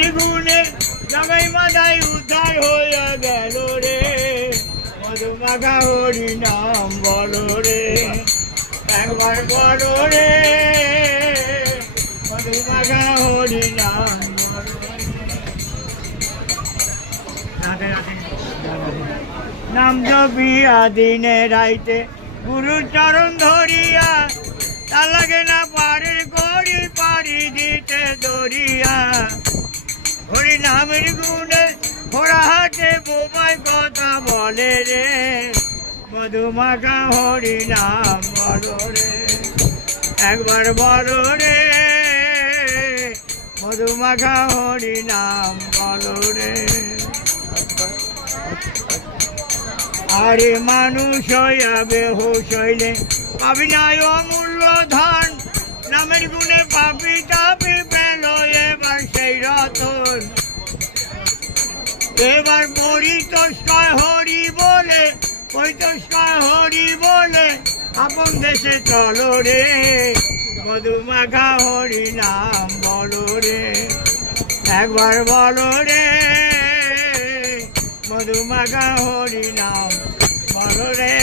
নামের গুণে জগাই মাদাই উদ্ধার হইয়া গেল রে মধুমাখা হরি নাম বলো রে একবার বলো রে মধুমাখা হরি নাম নাম জপিয়া দিনে রাইতে গুরু চরণ ধরিয়া তা লাগে না পাড়ের করি পাড়ি দিতে দরিয়া হরি নামের গুণে ঘোড়া হাটে বোবাই কথা বলে রে মধুমাখা হরি নাম বলো রে একবার বলো রে মধুমাখা হরি নাম বলো রে আরে মানুষ হইয়া বেহুশ হইলে পাবি না অমূল্য ধন নামের গুণে পাবি তাবি পেল এবার সেই রতন এবার পরিতোষকায় হরি বলে পরিতোষকায় হরি বলে আপন দেশে চলো রে মধুমাখা হরি নাম বলো রে একবার বলো রে মধুমাখা হরি নাম বলো রে।